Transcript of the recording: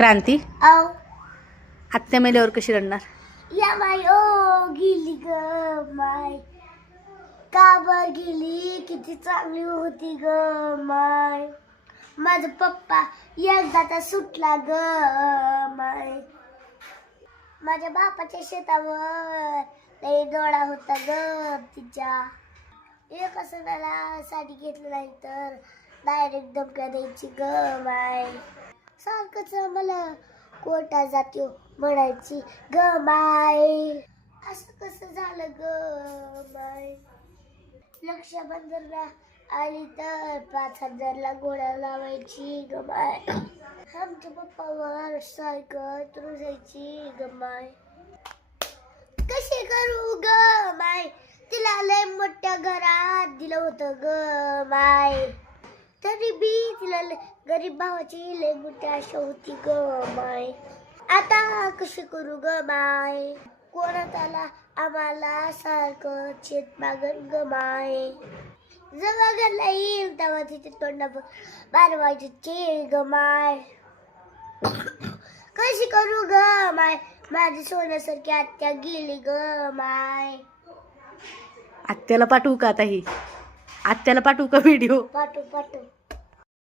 क्रांती आव आत्या मेल्यावर कशी रडणार? या माय ओ गेली ग माय, का बर गेली, किती चांगली होती ग माय. माझा पप्पा एकदाचा सुटला ग माय. माझ्या बापाच्या शेतावर लई डोळा होता ग तिच्या. एका सणाला साडी घेतली नाही तर डायरेक्ट धमक्या द्यायची ग माय. सारखंच मला कोर्टात जातो म्हणायची ग माय. असं कसं झालं ग माय. रक्षाबंधनला आली तर 5,000ला घोडा लावायची ग माय. आमच्या पप्पावर सायकल तुझायची ग माय. कशी करू ग माय, तिला लय मोठ्या घरात दिलं होतं ग माय. तरी बी तिला गरीब भावाची लय मोठी आशा होती ग माय. आता कशी करू ग माय. कोणात आला आम्हाला सारखं शेत मागण ग माय. जेव्हा घरला येईल तेव्हा तिथे तोंडा बारवायची ग माय. कशी करू ग माय, माझी सोन्यासारखी आत्या गेली ग माय. आत्याला पाठवू का आता? ही आत्याला पाठवू का व्हिडिओ? पाठव पाठव.